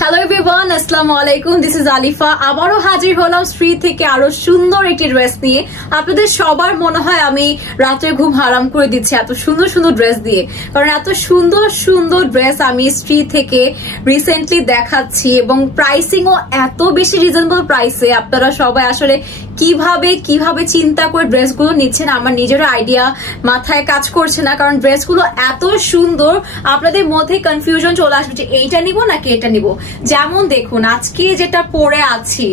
Hello everyone, আসসালামু আলাইকুম। This is Alifa. আবারও হাজির হলাম শ্রী থেকে আরো সুন্দর একটি ড্রেস নিয়ে। আপনাদের সবার মনে হয় আমি রাত্রে ঘুম হারাম করে দিচ্ছি এত সুন্দর সুন্দর ড্রেস দিয়ে, কারণ এত সুন্দর সুন্দর ড্রেস আমি শ্রী থেকে রিসেন্টলি দেখাচ্ছি এবং প্রাইসিংও এত বেশি রিজনেবল প্রাইসে। আপনারা সবাই আসলে কিভাবে চিন্তা করে ড্রেসগুলো নিচ্ছেন আমার নিজের আইডিয়া মাথায় কাজ করছে না, কারণ ড্রেসগুলো এত সুন্দর আপনাদের মধ্যে কনফিউশন চলে আসবে যে এইটা নিব নাকি এটা নিব। যেমন দেখুন আজকে যেটা পরে আছি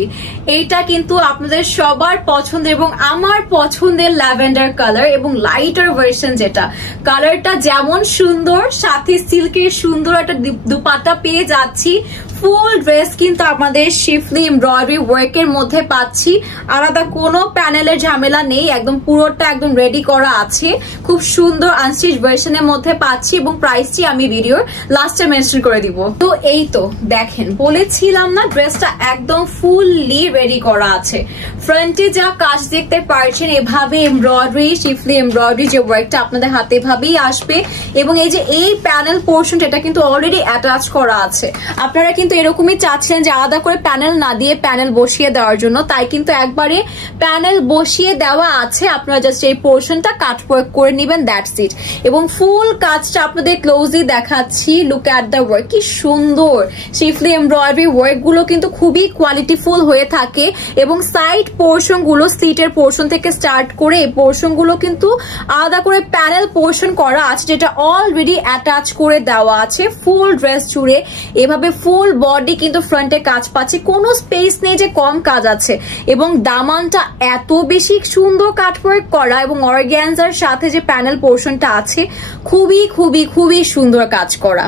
এইটা কিন্তু আপনাদের সবার পছন্দের এবং আমার পছন্দের ল্যাভেন্ডার কালার এবং লাইটার ভার্সন, যেটা কালারটা যেমন সুন্দর সাথে সিল্কের সুন্দর একটা দুপাট্টা পেয়ে যাচ্ছি। ফুল ড্রেস কিন্তু আমাদের শিফলি এমব্রয়ডারি ওয়ার্কের মধ্যে পাচ্ছি, আলাদা কোনো প্যানেলের ঝামেলা নেই, একদম পুরোটা একদম রেডি করা আছে। খুব সুন্দর আনস্টিচ ভার্সনের মধ্যে পাচ্ছি এবং প্রাইসটি আমি ভিডিওর লাস্টে মেনশন করে দিব। তো এই তো দেখেন, বলেছিলাম না ড্রেসটা একদম ফুললি রেডি করা আছে। ফ্রন্টে যা কাজ দেখতে পারছেন এভাবে এমব্রয়ডারি, শিফলি এমব্রয়ডারি যে ওয়ার্কটা আপনাদের হাতে এভাবেই আসবে এবং এই যে এই প্যানেল পোর্শনটা এটা কিন্তু অলরেডি অ্যাটাচ করা আছে। আপনারা কিন্তু এরকমই চাচ্ছেন যে আলাদা করে প্যানেল না দিয়ে প্যানেল বসিয়ে দেওয়ার জন্য, তাই কিন্তু একবারে প্যানেল বসিয়ে দেওয়া আছে। আপনারা জাস্ট এই পোর্শনটা কাট ওয়ার্ক করে নেবেন, দ্যাটস ইট। এবং ফুল কাজটা আপনাদের ক্লোজলি দেখাচ্ছি। লুক অ্যাট দ্য ওয়ার্ক, কি সুন্দর শিফলি এমব্রয়ডারি ওয়ার্ক গুলো কিন্তু খুবই কোয়ালিটিফুল হয়ে থাকে এবং সাইড পোর্শন গুলো স্লিটের পোর্শন থেকে স্টার্ট করে এই পোর্শন গুলো কিন্তু আলাদা করে প্যানেল পোর্শন করা আছে, যেটা অলরেডি অ্যাটাচ করে দেওয়া আছে ফুল ড্রেস জুড়ে। এভাবে ফুল বডি কিন্তু ফ্রন্টে কাজ পাচ্ছে, কোনো স্পেস নেই যে কম কাজ আছে। এবং দামানটা এত বেশি সুন্দর কাটওয়ার্ক করা এবং অর্গানজার সাথে যে প্যানেল পোর্শনটা আছে খুবই সুন্দর কাজ করা।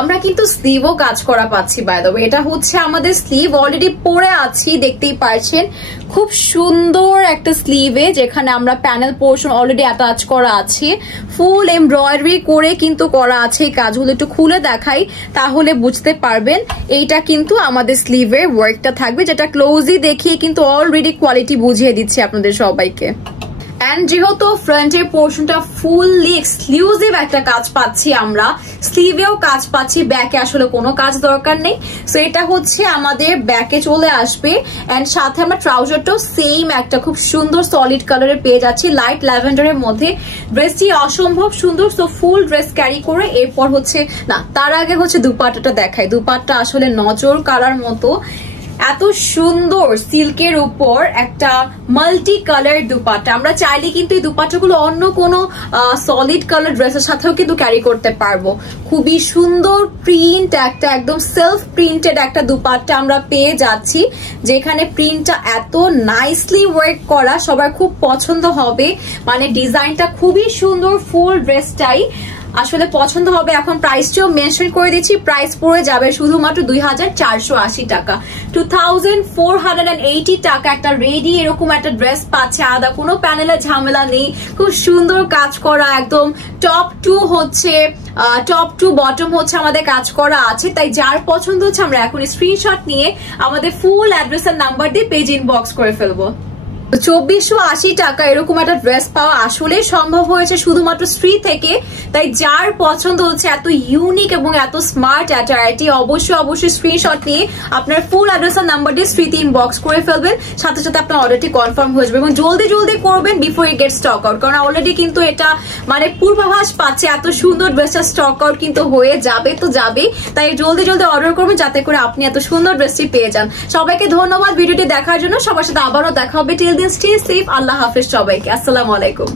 আমরা কিন্তু স্লিভও কাজ করা পাচ্ছি। বাই দ্য ওয়ে এটা হচ্ছে আমাদের স্লিভ, অলরেডি পরে আছি দেখতেই পারছেন। খুব সুন্দর একটা স্লিভে যেখানে আমরা প্যানেল পোর্শন অলরেডি অ্যাটাচ করা আছে, ফুল এমব্রয়ডারি করে কিন্তু করা আছে। এই কাজগুলো একটু খুলে দেখাই তাহলে বুঝতে পারবেন। এইটা কিন্তু আমাদের স্লিভের ওয়ার্কটা থাকবে, যেটা ক্লোজলি দেখিয়ে কিন্তু অলরেডি কোয়ালিটি বুঝিয়ে দিচ্ছে আপনাদের সবাইকে। এন্ড যেহেতু ফ্রন্টের পোর্শনটা ফুললি এক্সক্লুসিভ একটা কাজ পাচ্ছি, আমরা স্লিভেও কাজ পাচ্ছি, ব্যাকে আসলে কোনো কাজ দরকার নেই। সো এটা হচ্ছে আমাদের ব্যাকে চলে আসবে এন্ড সাথে আমরা ট্রাউজারটাও সেম একটা খুব সুন্দর সলিড কালারের পেয়ে যাচ্ছি, লাইট ল্যাভেন্ডারের মধ্যে। ড্রেসটি অসম্ভব সুন্দর। সো ফুল ড্রেস ক্যারি করে এরপর হচ্ছে না, তার আগে হচ্ছে দুপাট্টাটা দেখাই। দুপাট্টা আসলে নজর কাড়ার মতো, এত সুন্দর সিল্কের উপর একটা মাল্টি কালার দুপাট্টা। আমরা চাইলে কিন্তু এই দুপাট্টাগুলো অন্য কোনো সলিড কালার ড্রেসের সাথেও কিন্তু ক্যারি করতে পারবো। খুবই সুন্দর প্রিন্ট, একটা একদম সেলফ প্রিন্টেড একটা দুপাট্টা আমরা পেয়ে যাচ্ছি, যেখানে প্রিন্টটা এত নাইসলি ওয়ার্ক করা, সবার খুব পছন্দ হবে। মানে ডিজাইনটা খুবই সুন্দর, ফুল ড্রেসটাই আসলে পছন্দ হবে। এখন প্রাইসটিও মেনশন করে দিচ্ছি, প্রাইস পড়ে যাবে শুধুমাত্র 2480 টাকা, 2480 টাকা। একটা রেডি এরকম একটা ড্রেস পাচ্ছে, আলাদা কোনো প্যানেলের ঝামেলা নেই, খুব সুন্দর কাজ করা। একদম টপ টু বটম হচ্ছে আমাদের কাজ করা আছে। তাই যার পছন্দ হচ্ছে আমরা এখন স্ক্রিনশট নিয়ে আমাদের ফুল অ্যাড্রেস আর নাম্বার দিয়ে পেজ ইনবক্স করে ফেলবো। 2480 টাকা এরকম একটা ড্রেস পাওয়া আসলে সম্ভব হয়েছে শুধুমাত্র শ্রী থেকে। তাই যার পছন্দ হচ্ছে এত ইউনিক এবং এত স্মার্ট অ্যাটায়ারটি, অবশ্যই স্ক্রিনশট নিয়ে আপনার ফুল অ্যাড্রেস আর নাম্বার দিয়ে শ্রীতে ইনবক্স করে ফেলবেন, সাথে সাথে আপনার অর্ডারটি কনফার্ম হয়ে যাবে। এবং জলদি করবেন before it gate stock out, কারণ অলরেডি কিন্তু এটা মানে পূর্বাভাস পাচ্ছে এত সুন্দর ড্রেসটা স্টক আউট কিন্তু হয়ে যাবে তো যাবেই। তাই জলদি অর্ডার করবেন যাতে করে আপনি এত সুন্দর ড্রেসটি পেয়ে যান। সবাইকে ধন্যবাদ ভিডিওটি দেখার জন্য। সবার সাথে আবারও দেখা হবে। Till then stay safe. Allah হাফেজ সবাইকে। আসসালামু আলাইকুম।